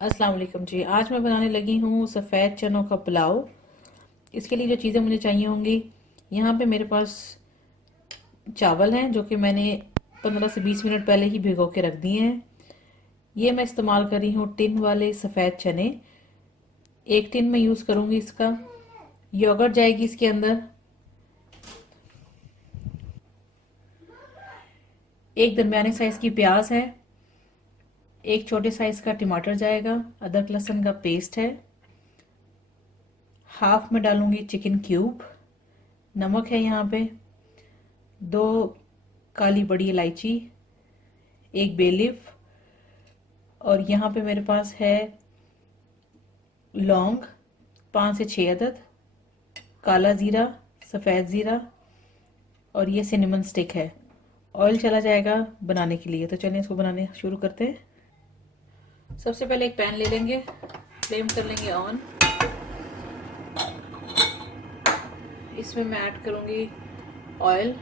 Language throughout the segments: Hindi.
अस्सलाम वालेकुम जी। आज मैं बनाने लगी हूँ सफ़ेद चनों का पुलाव। इसके लिए जो चीज़ें मुझे चाहिए होंगी, यहाँ पे मेरे पास चावल हैं जो कि मैंने 15 से 20 मिनट पहले ही भिगो के रख दिए हैं। ये मैं इस्तेमाल कर रही हूँ टिन वाले सफ़ेद चने। एक टिन में यूज़ करूँगी इसका। योगर्ट जाएगी इसके अंदर। एक दरमियाने साइज़ की प्याज है। एक छोटे साइज़ का टमाटर जाएगा। अदरक लहसुन का पेस्ट है। हाफ में डालूंगी चिकन क्यूब। नमक है यहाँ पे। 2 काली बड़ी इलायची, एक बे लीफ, और यहाँ पे मेरे पास है लौंग 5 से 6 अदद, काला ज़ीरा, सफ़ेद ज़ीरा, और ये सिनेमन स्टिक है। ऑयल चला जाएगा बनाने के लिए। तो चलिए इसको बनाने शुरू करते हैं। सबसे पहले एक पैन ले लेंगे, फ्लेम कर लेंगे ऑन। इसमें मैं ऐड करूँगी ऑयल,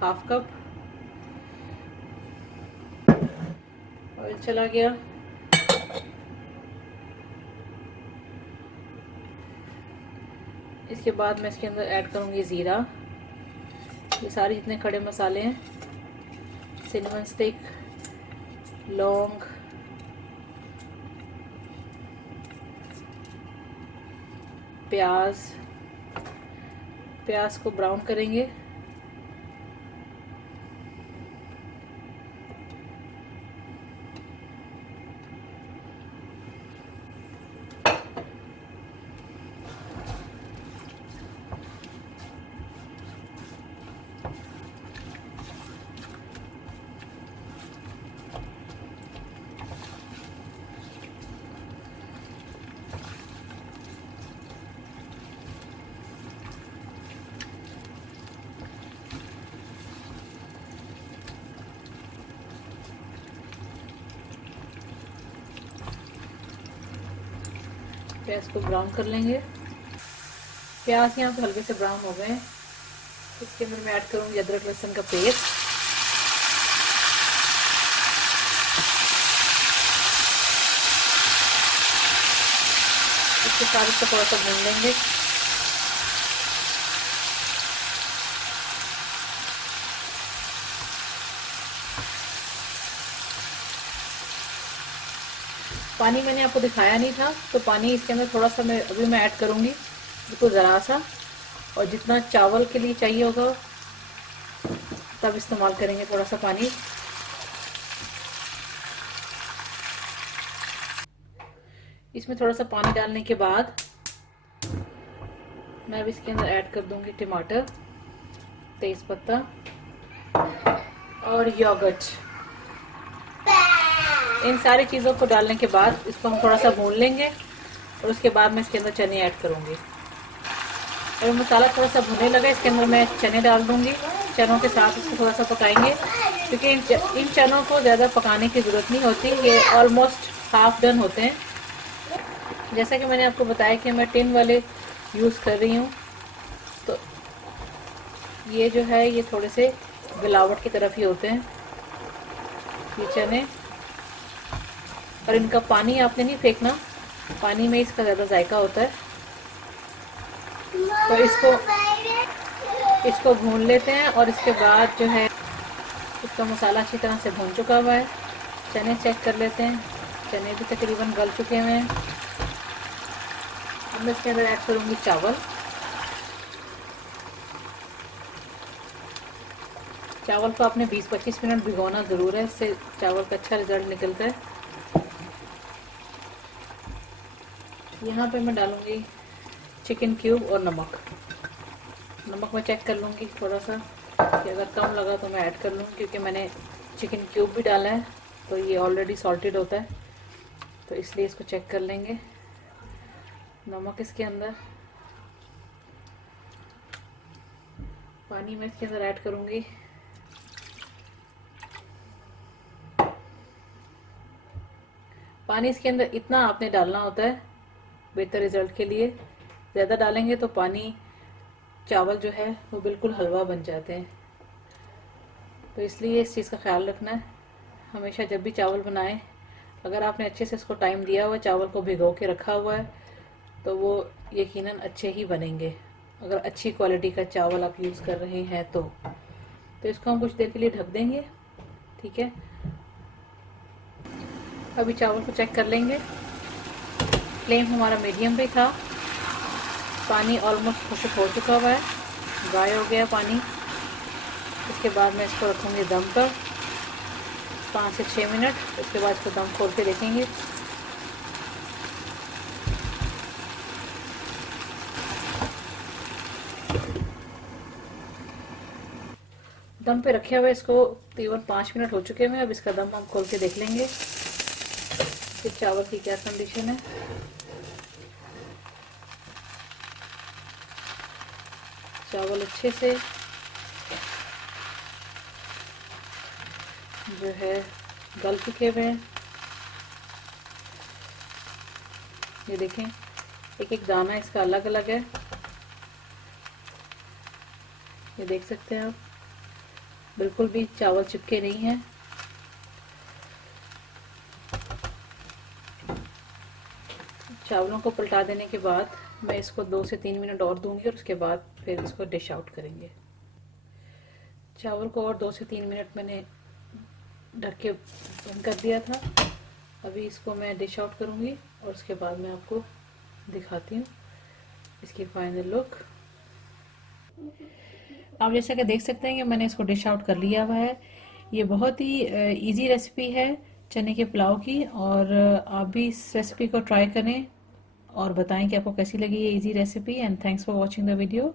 हाफ कप। ऑयल चला गया। इसके बाद मैं इसके अंदर ऐड करूँगी ज़ीरा। ये सारे जितने खड़े मसाले हैं, सिनेमन स्टिक, लौंग, प्याज। प्याज को ब्राउन करेंगे। प्याज को ब्राउन कर लेंगे। प्याज यहाँ पे हल्के से ब्राउन हो गए हैं। इसके अंदर मैं ऐड करूँगी अदरक लहसुन का पेस्ट। इसके साथ इसको थोड़ा सा भून लेंगे। पानी मैंने आपको दिखाया नहीं था, तो पानी इसके अंदर थोड़ा सा मैं ऐड करूँगी, बिल्कुल ज़रा सा। और जितना चावल के लिए चाहिए होगा तब इस्तेमाल करेंगे थोड़ा सा पानी। इसमें थोड़ा सा पानी डालने के बाद मैं अब इसके अंदर ऐड कर दूंगी टमाटर, तेज पत्ता और योगर्ट। इन सारी चीज़ों को डालने के बाद इसको हम थोड़ा सा भून लेंगे, और उसके बाद मैं इसके अंदर चने ऐड करूँगी। और मसाला थोड़ा सा भुनने लगा, इसके अंदर मैं चने डाल दूँगी। चनों के साथ इसको थोड़ा सा पकाएंगे, क्योंकि इन चनों को ज़्यादा पकाने की ज़रूरत नहीं होती, ये ऑलमोस्ट हाफ डन होते हैं। जैसा कि मैंने आपको बताया कि मैं टिन वाले यूज़ कर रही हूँ, तो ये जो है ये थोड़े से मिलावट की तरफ ही होते हैं ये चने। और इनका पानी आपने नहीं फेंकना, पानी में इसका ज़्यादा जायका होता है। तो इसको भून लेते हैं, और इसके बाद जो है इसका मसाला अच्छी तरह से भून चुका हुआ है। चने चेक कर लेते हैं, चने भी तकरीबन गल चुके हुए हैं। अब मैं इसके अंदर ऐड करूँगी चावल। चावल को आपने 20-25 मिनट भिगोना ज़रूर है, इससे चावल का अच्छा रिजल्ट निकलता है। यहाँ पे मैं डालूँगी चिकन क्यूब और नमक। नमक मैं चेक कर लूँगी थोड़ा सा, कि अगर कम लगा तो मैं ऐड कर लूँगी, क्योंकि मैंने चिकन क्यूब भी डाला है तो ये ऑलरेडी सॉल्टेड होता है, तो इसलिए इसको चेक कर लेंगे। नमक इसके अंदर, पानी मैं इसके अंदर ऐड करूँगी। पानी इसके अंदर इतना आपने डालना होता है बेहतर रिजल्ट के लिए। ज़्यादा डालेंगे तो पानी चावल जो है वो बिल्कुल हलवा बन जाते हैं। तो इसलिए इस चीज़ का ख्याल रखना है हमेशा जब भी चावल बनाएं। अगर आपने अच्छे से इसको टाइम दिया हुआ है, चावल को भिगो के रखा हुआ है, तो वो यकीनन अच्छे ही बनेंगे। अगर अच्छी क्वालिटी का चावल आप यूज़ कर रहे हैं तो इसको हम कुछ देर के लिए ढक देंगे। ठीक है, अभी चावल को चेक कर लेंगे। फ्लेम हमारा मीडियम पे था। पानी ऑलमोस्ट खुश्क हो चुका हुआ है, ड्राई हो गया पानी। इसके बाद मैं इसको रखूँगी दम पर 5 से 6 मिनट। उसके बाद इसको दम खोल के देखेंगे। दम पे रखे हुए इसको तकरीबन 5 मिनट हो चुके हैं। अब इसका दम हम खोल के देख लेंगे कि चावल की क्या कंडीशन है। चावल अच्छे से जो है गल चुके हुए हैं। ये देखें, एक एक दाना इसका अलग अलग है, ये देख सकते हैं आप। बिल्कुल भी चावल चिपके नहीं हैं। चावलों को पलटा देने के बाद मैं इसको 2 से 3 मिनट और दूंगी और उसके बाद फिर इसको डिश आउट करेंगे। चावल को और 2 से 3 मिनट मैंने ढक के बंद कर दिया था। अभी इसको मैं डिश आउट करूंगी और उसके बाद मैं आपको दिखाती हूँ इसकी फाइनल लुक। आप जैसा कि देख सकते हैं कि मैंने इसको डिश आउट कर लिया हुआ है। ये बहुत ही इजी रेसिपी है चने के पुलाव की, और आप भी इस रेसिपी को ट्राई करें और बताएं कि आपको कैसी लगी ये easy recipe. And thanks for watching the video.